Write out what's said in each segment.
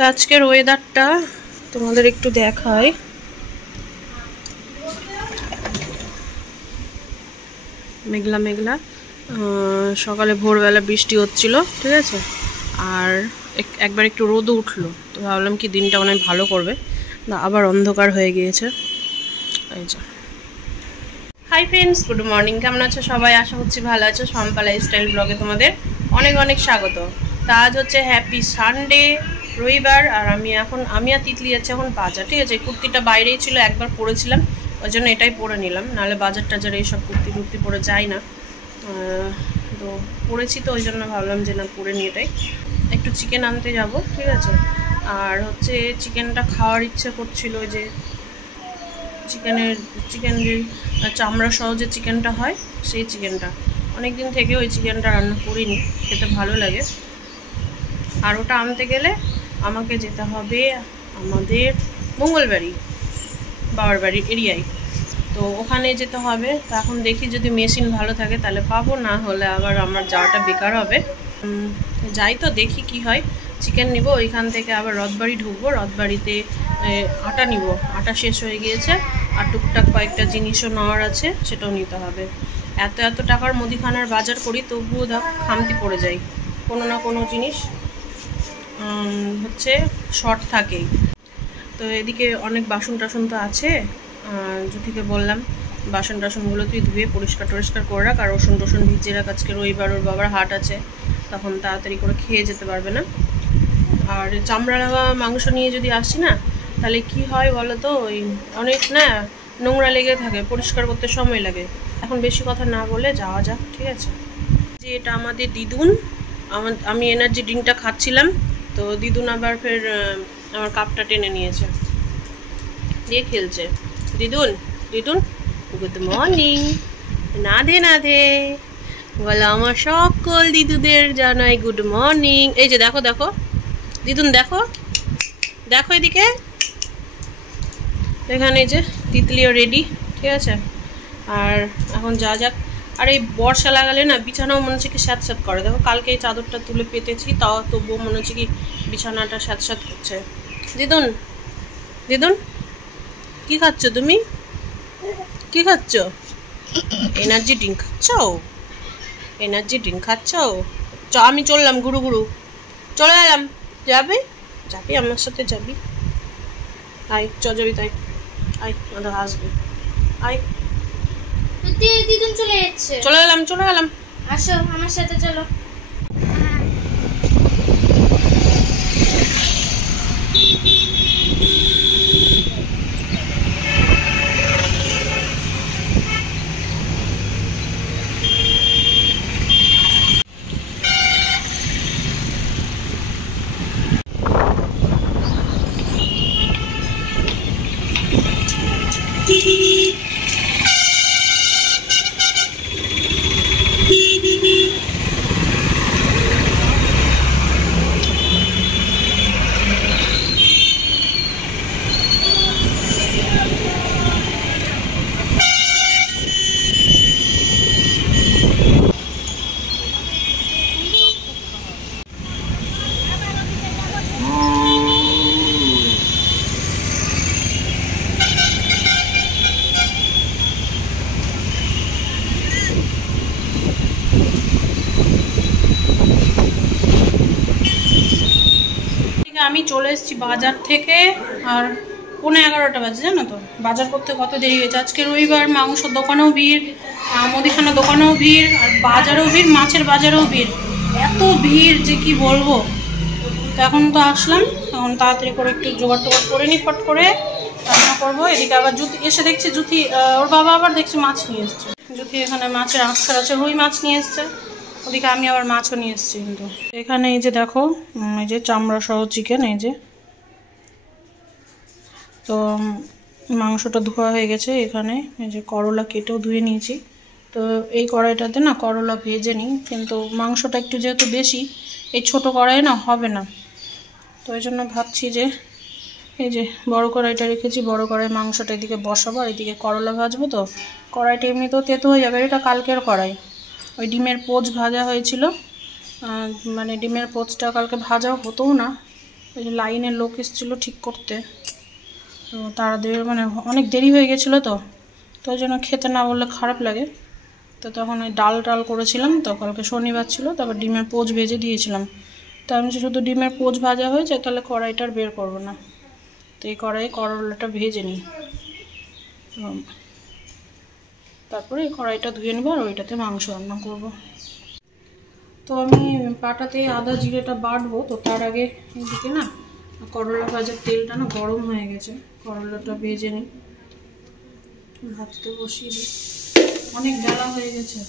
তো আজকের ওয়েদারটা তোমাদের একটু দেখাই। মেঘলা মেঘলা, সকালে ভোরবেলা বৃষ্টি হচ্ছিল, ঠিক আছে, আর একবার একটু রোদও উঠলো। তো ভাবলাম কি দিনটা অনেক ভালো করবে, না আবার অন্ধকার হয়ে গিয়েছে। এই যে হাই ফ্রেন্ডস, গুড মর্নিং, কেমন আছো সবাই? আশা করছি ভালো আছো। শম্পা লাইফস্টাইল ব্লগে তোমাদের অনেক অনেক স্বাগত। তা আজ হচ্ছে হ্যাপি সানডে, রবিবার, আর আমি আর তিতলি যাচ্ছে এখন বাজার, ঠিক আছে। কুর্তিটা বাইরেই ছিল, একবার পরেছিলাম, ওই জন্য এটাই পরে নিলাম, নাহলে বাজার টাজার এইসব কুর্তি পরে যায় না। তো পরেছি, তো ওই জন্য ভাবলাম যে না পরে নিয়ে এটাই। একটু চিকেন আনতে যাব, ঠিক আছে। আর হচ্ছে চিকেনটা খাওয়ার ইচ্ছে করছিল, যে চিকেন যে চামড়া সহ যে চিকেনটা হয়, সেই চিকেনটা অনেক দিন থেকে ওই চিকেনটা রান্না করিনি, খেতে ভালো লাগে। আর ওটা আনতে গেলে আমাকে যেতে হবে আমাদের মঙ্গলবাড়ি, বাবার বাড়ির এরিয়ায়, তো ওখানে যেতে হবে। তো এখন দেখি যদি মেশিন ভালো থাকে তাহলে পাবো, না হলে আবার আমার যাওয়াটা বেকার হবে। যাই তো দেখি কি হয়। চিকেন নিব, ওইখান থেকে আবার রথবাড়ি ঢুকবো, রথবাড়িতে আটা নিব, আটা শেষ হয়ে গিয়েছে, আর টুকটাক কয়েকটা জিনিসও নেওয়ার আছে, সেটাও নিতে হবে। এত টাকার মুদিখানার বাজার করি, তবুও খামতি পড়ে যায়, কোনো না কোনো জিনিস হচ্ছে শর্ট থাকেই। তো এদিকে অনেক বাসন টাসন তো আছে, জ্যোতিকে বললাম বাসন টাসনগুলো তুই ধুয়ে পরিষ্কার টরিষ্কার করে রাখ, আর রসুন টসুন ভিজিয়ে রাখ, আজকে রবিবার, ওর বাবার হাট আছে, তখন তাড়াতাড়ি করে খেয়ে যেতে পারবে না। আর চামড়া লাগা মাংস নিয়ে যদি আসি না, তাহলে কি হয় বলো তো, ওই অনেক না নোংরা লেগে থাকে, পরিষ্কার করতে সময় লাগে। এখন বেশি কথা না বলে যাওয়া যাক, ঠিক আছে। যে এটা আমাদের দিদুন, আমি এনার্জি ড্রিঙ্কটা খাচ্ছিলাম, তো দিদুন আবার ফের আমার কাপটা টেনে নিয়েছে, দিয়ে খেলছে। দিদুন গুড মর্নিং, না দে বলো আমার সকল দিদুদের জানাই গুড মর্নিং। এই যে দেখো দিদুন, দেখো এদিকে, এখানে এই যে তিতলিও রেডি, ঠিক আছে। আর এখন যা যাক। আর এই বর্ষা লাগালে না বিছানাও মনে হচ্ছে কি স্যাঁত করে। দেখো কালকে এই চাদরটা তুলে পেতেছি, তাও তবুও মনে হচ্ছে কি বিছানাটা স্যাঁত করছে। দিদুন কি খাচ্ছ তুমি? কি খাচ্ছ? এনার্জি ড্রিঙ্ক খাচ্ছ? আমি চললাম, গুরু চলে এলাম। যাবি আমার সাথে, যাবি? আয় যাবি, তাই আয়, আমাদের আসবে, আয়। দিদুন চলে যাচ্ছে। চলে এলাম। আসো আমার সাথে, চলো। আমি চলে এসেছি বাজার থেকে, আর 11:15 বাজে, জানো তো। বাজার করতে কত দেরি হয়েছে। আজকে রবিবার, মাংসর দোকানেও ভিড়, মুদিখানা দোকানেও ভিড়, আর বাজারেও ভিড়, মাছের বাজারেও ভিড়, এত ভিড় যে কি বলবো। তো এখন তো আসলাম, এখন তাড়াতাড়ি করে একটু জোগাড় টোগাড় করে নিই, ফট করে রান্না করবো। এদিকে আবার জুতি এসে দেখছি, ওর বাবা আবার দেখছি মাছ নিয়ে এসছে। জুতি এখানে মাছের আঁচড় আছে, রুই মাছ নিয়ে এসছে। ওদিকে আমি আবার মাছও নিয়ে এসেছি। কিন্তু এখানে এই যে দেখো, এই যে চামড়া সহ চিকেন, এই যে, তো মাংসটা ধোয়া হয়ে গেছে। এখানে এই যে করলা কেটেও ধুয়ে নিয়েছি। তো এই কড়াইটাতে না করলা ভেজে নিই, কিন্তু মাংসটা একটু যেহেতু বেশি, এই ছোট কড়াই না হবে না, তো এই জন্য ভাবছি যে এই যে বড় কড়াইটা রেখেছি, বড় কড়াই মাংসটা এদিকে বসাবো, আর এদিকে করলা ভাজবো। তো কড়াইটা এমনিতেও তেতো হয়ে যাবে, এটা কালকের কড়াই, ওই ডিমের পোচ ভাজা হয়েছিল, মানে ডিমের পোচটা কালকে ভাজাও হতোও না, ওই যে লাইনের লোক এসেছিলো ঠিক করতে, তো তাদের মানে অনেক দেরি হয়ে গেছিলো, তো ওই জন্য খেতে না বললে খারাপ লাগে। তো তখন ওই ডাল করেছিলাম, তো কালকে শনিবার ছিল, তারপর ডিমের পোচ ভেজে দিয়েছিলাম। তো আমি শুধু ডিমের পোচ ভাজা হয়েছে, তাহলে কড়াইটা আর বের করবো না। তো এই কড়াইয়ে করলাটা ভেজে নিই, তারপরে এই কড়াইটা ধুয়ে নেবো আর ওইটাতে মাংস রান্না করব। তো আমি পাটাতে আদা জিরেটা বাটবো, তো তার আগে এদিকে না করলা ভাজার তেলটা না গরম হয়ে গেছে, করলাটা ভেজে নিই, ভাজতে বসিয়ে দিই, অনেক বেলা হয়ে গেছে।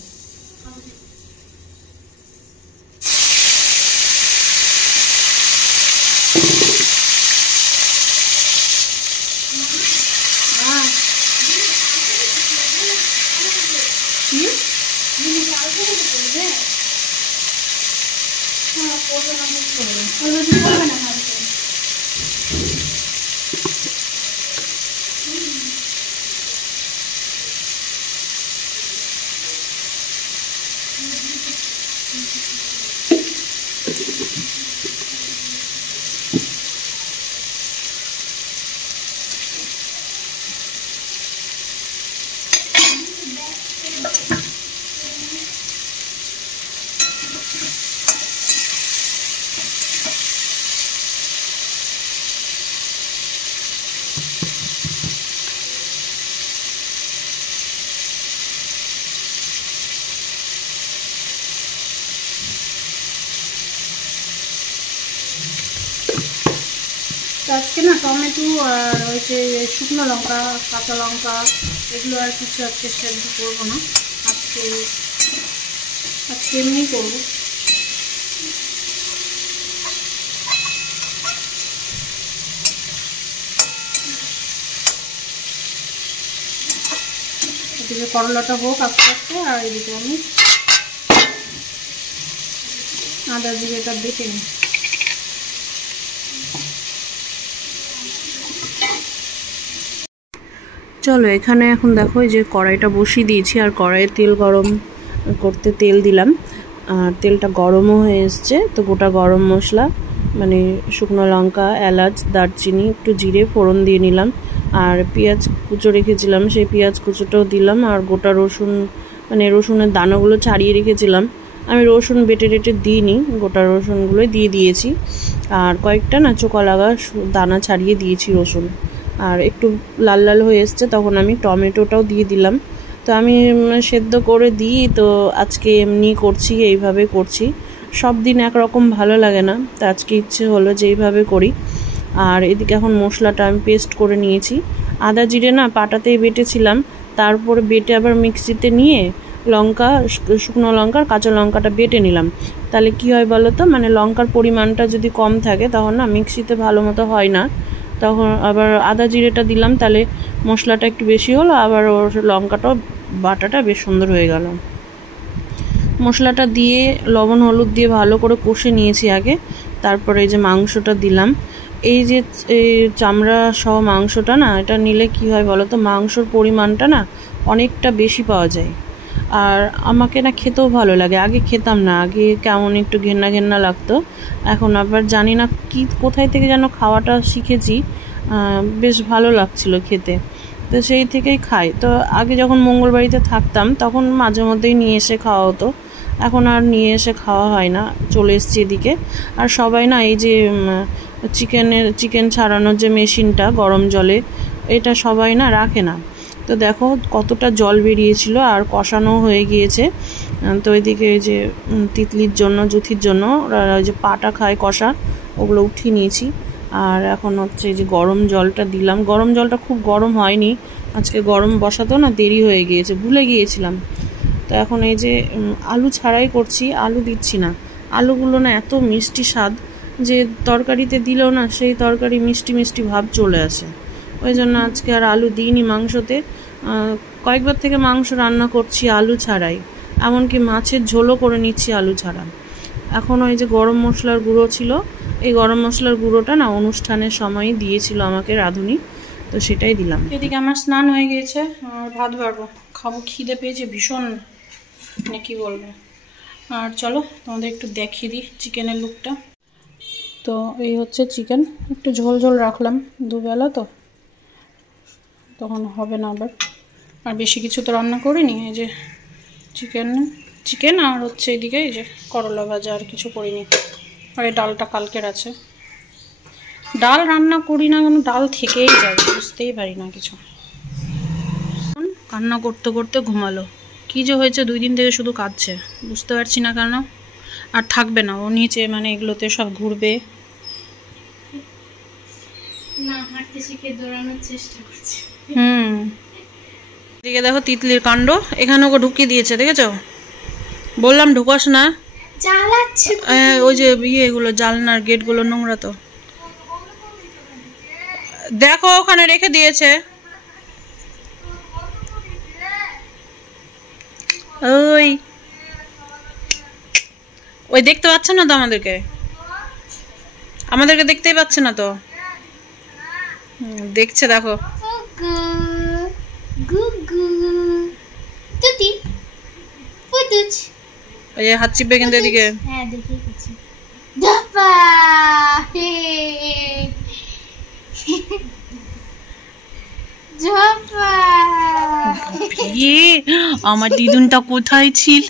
আজকে না টমেটো আর ওই যে শুকনো লঙ্কা, কাঁচা লঙ্কা, এগুলো আর কিছু আজকে সেদ্ধ করবো না, আজকে এমনি করবো। এদিকে করলাটা হোক আস্তে আস্তে, আর এদিকে আমি আদা জিরেটা বেটে নিই। চলো এখানে এখন দেখো এই যে কড়াইটা বসিয়ে দিয়েছি, আর কড়াইয়ে তেল গরম করতে তেল দিলাম, আর তেলটা গরমও হয়ে এসছে। তো গোটা গরম মশলা মানে শুকনো লঙ্কা, এলাচ, দারচিনি, একটু জিরে ফোড়ন দিয়ে নিলাম, আর পেঁয়াজ কুচো রেখেছিলাম সেই পেঁয়াজ কুচোটাও দিলাম, আর গোটা রসুন মানে রসুনের দানাগুলো ছাড়িয়ে রেখেছিলাম, আমি রসুন বেটে দিইনি, গোটা রসুনগুলোই দিয়ে দিয়েছি, আর কয়েকটা না চোকা লাগা দানা ছাড়িয়ে দিয়েছি রসুন। আর একটু লাল লাল হয়ে এসছে, তখন আমি টমেটোটাও দিয়ে দিলাম। তো আমি সেদ্ধ করে দিই, তো আজকে এমনি করছি, এইভাবে করছি, সব দিন একরকম ভালো লাগে না, তো আজকে ইচ্ছে হলো যে এইভাবে করি। আর এদিকে এখন মশলাটা আমি পেস্ট করে নিয়েছি, আদা জিরে না পাটাতেই বেটেছিলাম, তারপরে বেটে আবার মিক্সিতে নিয়ে লঙ্কা, শুকনো লঙ্কার কাঁচা লঙ্কাটা বেটে নিলাম। তাহলে কি হয় বলো তো, মানে লঙ্কার পরিমাণটা যদি কম থাকে তখন না মিক্সিতে ভালো মতো হয় না, তখন আবার আদা জিরেটা দিলাম, তাহলে মশলাটা একটু বেশি হলো, আবার ওর লঙ্কাটাও বাটাটা বেশ সুন্দর হয়ে গেল। মশলাটা দিয়ে লবণ হলুদ দিয়ে ভালো করে কষে নিয়েছি আগে, তারপরে এই যে মাংসটা দিলাম। এই যে চামড়া সহ মাংসটা না, এটা নিলে কি হয় বলো তো, মাংসর পরিমাণটা না অনেকটা বেশি পাওয়া যায়, আর আমাকে না খেতেও ভালো লাগে। আগে খেতাম না, আগে কেমন একটু ঘেন্না ঘেন্না লাগতো, এখন আবার জানি না কি কোথায় থেকে যেন খাওয়াটা শিখেছি, বেশ ভালো লাগছিল খেতে, তো সেই থেকেই খাই। তো আগে যখন মঙ্গলবাড়িতে থাকতাম তখন মাঝে মধ্যেই নিয়ে এসে খাওয়া হতো, এখন আর নিয়ে এসে খাওয়া হয় না, চলে এসছি এদিকে। আর সবাই না এই যে চিকেন ছাড়ানোর যে মেশিনটা গরম জলে, এটা সবাই না রাখে না। তো দেখো কতটা জল বেরিয়েছিল, আর কষানো হয়ে গিয়েছে। তো এদিকে এই যে তিতলির জন্য, জুথির জন্য ওই যে পাটা খায় কষা, ওগুলো উঠিয়ে নিয়েছি। আর এখন হচ্ছে এই যে গরম জলটা দিলাম, গরম জলটা খুব গরম হয়নি, আজকে গরম বসাতেও না দেরি হয়ে গিয়েছে, ভুলে গিয়েছিলাম। তো এখন এই যে আলু ছাড়াই করছি, আলু দিচ্ছি না, আলুগুলো না এত মিষ্টি স্বাদ যে তরকারিতে দিলেও না সেই তরকারি মিষ্টি মিষ্টি ভাব চলে আসে, ওই জন্য আজকে আর আলু দিইনি মাংসতে। কয়েকবার থেকে মাংস রান্না করছি আলু ছাড়াই, এমনকি মাছের ঝোলও করে নিচ্ছি আলু ছাড়া। এখন ওই যে গরম মশলার গুঁড়ো ছিল, এই গরম মশলার গুঁড়োটা না অনুষ্ঠানের সময়ই দিয়েছিল আমাকে রাঁধুনি, তো সেটাই দিলাম। এদিকে আমার স্নান হয়ে গিয়েছে, আর ভাত বাড়বো, খাবো, খিদে পেয়েছে ভীষণ, মানে কি বলবো। আর চলো তোমাদের একটু দেখিয়ে দিই চিকেনের লুকটা। তো এই হচ্ছে চিকেন, একটু ঝোল ঝোল রাখলাম, দুবেলা তো তখন হবে না আবার। আর বেশি কিছু তো রান্না করিনি, এই যে চিকেন আর হচ্ছে এদিকে এই যে করলা ভাজা, আর কিছু করিনি। আর এই ডালটা কালকের আছে। ডাল রান্না করি না কেন, ডাল থেকেই যায়, বুঝতেই পারি না কিছু। কান্না করতে করতে ঘুমালো, কি যে হয়েছে 2 দিন থেকে শুধু কাঁদছে, বুঝতে পারছি না কেন। আর থাকবে না ও নিচে, মানে এগুলোতে সব ঘুরবে। না, হাঁটতে শিখে দৌড়ানোর চেষ্টা করছে। এদিকে দেখো তিতলির কাণ্ড, এখানে ওকে ঢুকিয়ে দিয়েছে, দেখেছো? বললাম ঢুকাস না, চালাচ্ছে। ওই যে এগুলো জানলার গেটগুলো নোংরা তো, দেখো ওখানে রেখে দিয়েছে। ওই ওই দেখতে পাচ্ছে না তো আমাদেরকে দেখতেই পাচ্ছে না তো। দেখছে দেখো। তুতি পুতুচ, ওই যে হাত চিপবে কিন্তু এদিকে। হ্যাঁ দেখি কিছু দাপা। আমার দিদুনটা কোথায় ছিল?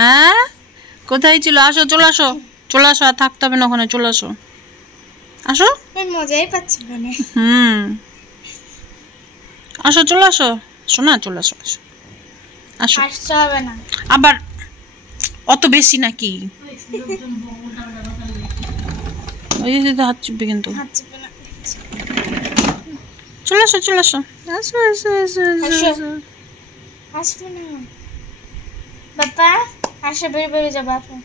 হ্যাঁ কোথায় ছিল? আসো, চলে আসো, চলে আসো, আর থাকতে হবে না ওখানে, চলে আসো, আসো। মজাই পাচ্ছি মানে। আসো, চলে আসো, শোনা, চলে আসো, আসো, আসো। আসতে হবে না আবার অত বেশি নাকি? ওই যে হাত চিপবে কিন্তু। চলে আসো, চলে আসো, আসো, আসো, আসো, আসো। আসবে না বাবা, আসো, বের বের যাবো আপনি,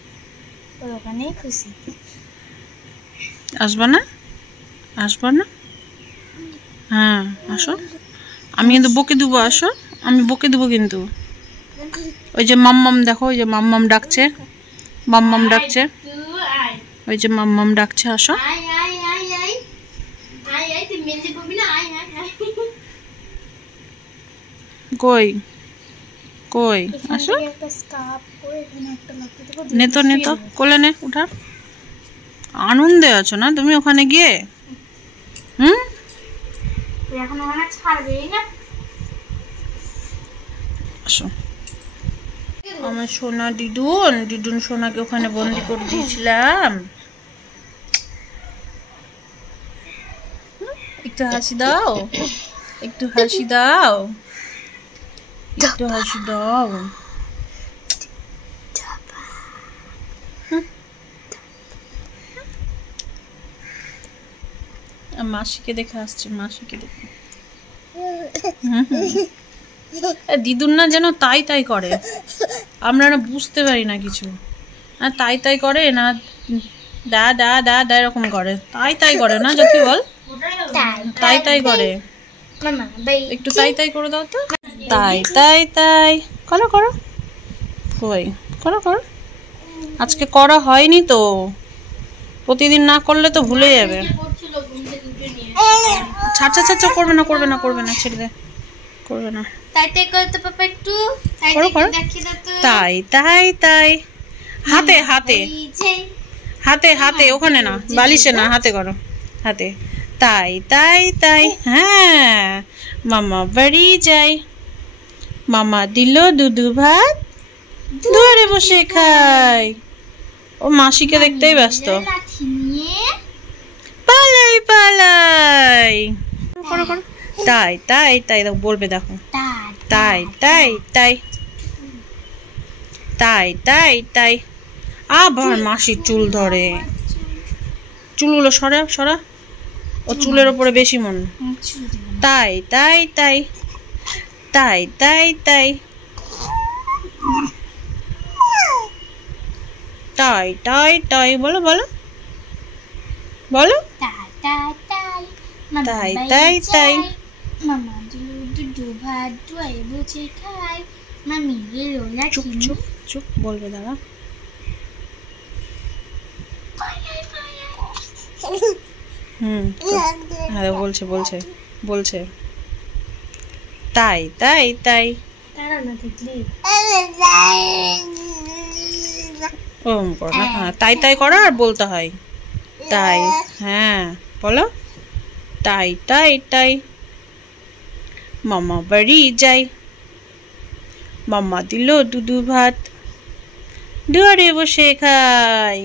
ওখানেই খুশি। আসবা না? আসবা না? হ্যাঁ আসো, আমি কিন্তু বকে দেবো, আসো, আমি বকে দেবো কিন্তু। ওই যে মাম্মাম দেখো, ওই যে মাম্মাম ডাকছে, মাম্মাম ডাকছে, ওই যে মাম্মাম ডাকছে, আসো। কই কই আসো, নে তো, নে তো, কোলে নে, উঠা। আনন্দে আছো না তুমি ওখানে গিয়ে? এখন ওখানে ছাড়বেই না। আসো, আমার সোনা দিদুন সোনাকে ওখানে বন্দি করে দিয়েছিলাম। একটু হাসি দাও, একটু হাসি দাও, একটু হাসি দাও। মাসিকে দেখে আসছে, মাসিকে দেখে। দিদুন না যেন তাই তাই করে, আমরা না বুঝতে পারি না কিছু। আর তাই তাই করে না, দা দা দা দা এরকম করে, তাই তাই করে না, যত বল তাই তাই করে। একটু তাই তাই করে দাও তো, তাই তাই তাই করো করো, কই করো করো। আজকে করা হয়নি তো, প্রতিদিন না করলে তো ভুলে যাবে। ছাড় ছাড় ছাড়, করবে না করবে না করবে না, ছেড়ে দে, করবে না। তাই তাই করতে পাপা, একটু করো করো, তাই তাই তাই, হাতে হাতে হাতে হাতে, ওখানে না, বালিশে না, হাতে করো, হাতে। তাই তাই তাই, হ্যাঁ মামা বাড়ি যাই, মামা দিল দুধু ভাত, দুয়ারে বসে খাই। ও মাসিকে দেখতেই ব্যস্ত, পালাই পালাই। করো করো, তাই তাই তাই, বলবে দেখো, তাই তাই তাই, তাই তাই তাই। আবার মাসির চুল ধরে, চুলগুলো সরা সরা, ও চুলের ওপরে বেশি মন। তাই তাই তাই, তাই তাই তাই, তাই তাই তাই, বলো বলো বলো, তাই তাই তাই। মামা দুধু ভাত দুয়ারে বসে খাই, মামি এলো চুপ চুপ চুপ, বলবে দাদা। হ্যাঁ বলছে বলছে বলছে, তাই তাই তাই। ও করো না, হ্যাঁ তাই তাই করো আর বলতে হয়, তাই, হ্যাঁ বলো, তাই তাই তাই মামা বাড়ি যাই, মামা দিল দুধু ভাত, দুয়ারে বসে খাই।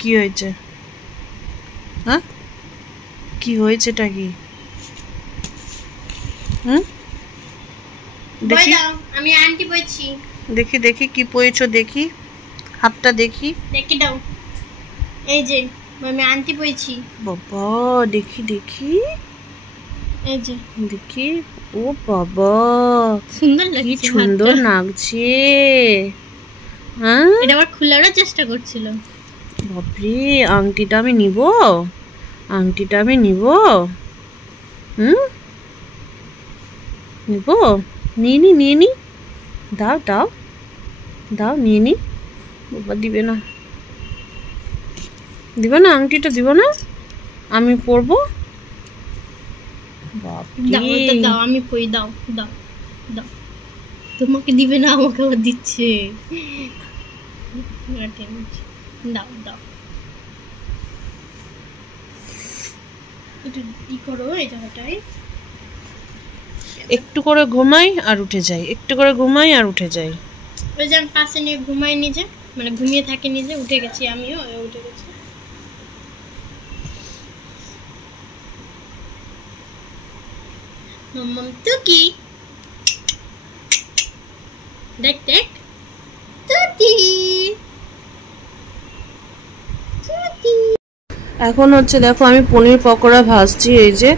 কি হয়েছে? হ্যাঁ, কি হয়েছেটা কি? হুম, দেখি আমি আন্টি বলছি। দেখি দেখি কি পয়েছো, দেখি হাতটা দেখি। দেখি দাও, এই যে আমি আন্টি বলছি। বাবা, দেখি দেখি এই যে দেখি। ও বাবা, সুন্দর কি লাগছে, সুন্দর লাগছে। হ্যাঁ, এটা আবার খোলারও চেষ্টা করছিল। বাপরে, আংটিটা আমি নিব, আংটিটা আমি নিব। হুম, নিব, নিয়ে নি, নিয়ে নি, দাও দাও দাও, নিয়ে নি। বাবা দিবে না, দিবে না, আংটিটা দিব না, আমি পরবো। দাও, এটা দাও, আমি পই, দাও দাও দাও। তোমাকে দিবে না, আমাকে আবার দিচ্ছে। দাও দাও, একটু ই করো এই জায়গাটায়। একটু করে ঘুমাই আর উঠে যাই, একটু করে ঘুমাই আর উঠে যাই। ওই যে আমি পাশে নিয়ে ঘুমাই নিজে, মানে ঘুমিয়ে থাকি নিজে, উঠে গেছি আমিও, উঠে গেছি। মাম্মাম তুকি, দেখ দেখ, তুতি তুতি। এখন হচ্ছে দেখো, আমি পনির পকোড়া ভাজছি এই যে,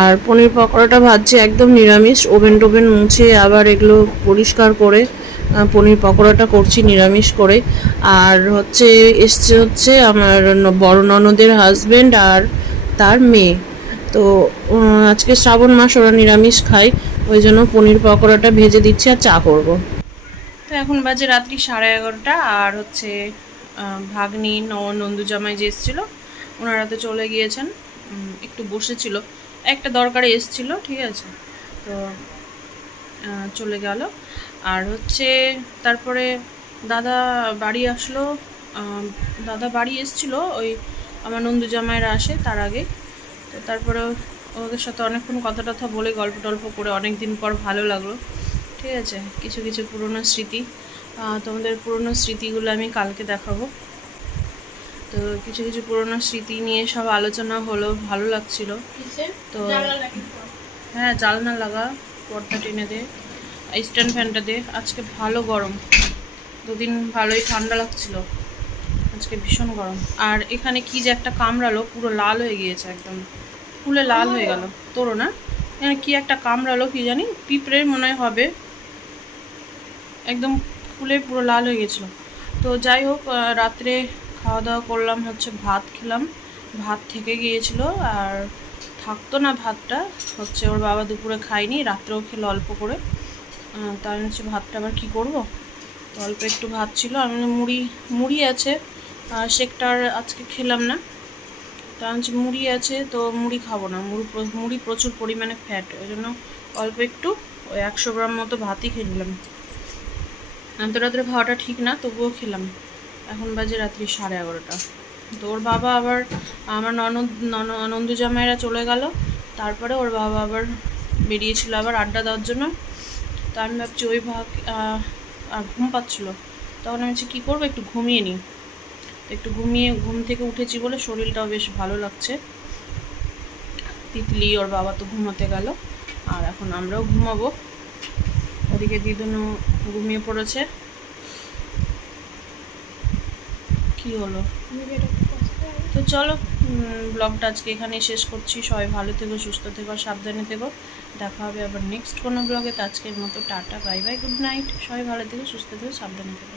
আর পনির পকোড়াটা ভাজছি একদম নিরামিষ, ওভেন টোভেন মুছে আবার এগুলো পরিষ্কার করে পনির পকোড়াটা করছি নিরামিষ করে। আর হচ্ছে এসছে হচ্ছে আমার বড় ননদের হাজবেন্ড আর তার মেয়ে। তো আজকে শ্রাবণ মাস, ওরা নিরামিষ খায়, ওই জন্য পনির পকোড়াটা ভেজে দিচ্ছি আর চা করব। তো এখন বাজে রাত্রি 11:30, আর হচ্ছে ভাগ্নি নন্দু জামাই যে এসেছিলো ওনারা তো চলে গিয়েছেন, একটু বসেছিল, একটা দরকারে এসেছিল, ঠিক আছে, তো চলে গেল। আর হচ্ছে তারপরে দাদা বাড়ি আসলো, দাদা বাড়ি এসেছিল, ওই আমার নন্দু জামাইরা আসে তার আগে। তো তারপরে ওদের সাথে অনেকক্ষণ কথা টথা বলে গল্প টল্প করে অনেক দিন পর ভালো লাগলো, ঠিক আছে। কিছু কিছু পুরনো স্মৃতি, তোমাদের পুরনো স্মৃতিগুলো আমি কালকে দেখাবো। তো কিছু কিছু পুরনো স্মৃতি নিয়ে সব আলোচনা হলো, ভালো লাগছিল। তো হ্যাঁ, জানলা লাগা, পর্দা টেনে দে, স্ট্যান্ড ফ্যানটা দে। আজকে ভালো গরম, দুদিন ভালোই ঠান্ডা লাগছিল, আজকে ভীষণ গরম। আর এখানে কি যে একটা কামড়ালো, পুরো লাল হয়ে গিয়েছে, একদম ফুলে লাল হয়ে গেল। তোরও না? এখানে কি একটা কামড়ালো, কি জানি, পিঁপড়ে মনে হবে, একদম ফুলে পুরো লাল হয়ে গেছিলো। তো যাই হোক, রাত্রে খাওয়া দাওয়া করলাম, হচ্ছে ভাত খেলাম, ভাত থেকে গিয়েছিল আর থাকতো না ভাতটা, হচ্ছে ওর বাবা দুপুরে খায়নি, রাত্রেও খেলো অল্প করে। তাই হচ্ছে ভাতটা আবার কী করবো, তো অল্প একটু ভাত ছিল, আমি মুড়ি আছে, শেকটার আজকে খেলাম না, তা হচ্ছে মুড়ি আছে, তো মুড়ি খাবো না, মুড়ি প্রচুর পরিমাণে ফ্যাট, ওই জন্য অল্প একটু ওই 100 গ্রাম মতো ভাতই খেয়ে নিলাম। রাত্রে খাওয়াটা ঠিক না, তবুও খেলাম। এখন বাজে রাত্রি 11:30। তো ওর বাবা আবার, আমার নন্দু জামাইরা চলে গেল, তারপরে ওর বাবা আবার বেরিয়েছিল আবার আড্ডা দেওয়ার জন্য। তো আমি ভাবছি ওই আর ঘুম পাচ্ছিলো, তখন আমি কী করবো, একটু ঘুমিয়ে নিই। একটু ঘুম থেকে উঠেছি বলে শরীরটাও বেশ ভালো লাগছে। তিতলি ওর বাবা তো ঘুমোতে গেল, আর এখন আমরাও ঘুমাবো। ওদিকে দিদুনও ঘুমিয়ে পড়েছে। কি হলো, তো চলো ব্লগটা আজকে এখানেই শেষ করছি। সবাই ভালো থেকো, সুস্থ থেকো, সাবধানে থেকো। দেখা হবে আবার নেক্সট কোনো ব্লগে। তো আজকের মতো tata, bye bye, good night. সবাই ভালো থেকো, সুস্থ থেকো, সাবধানে থেকো।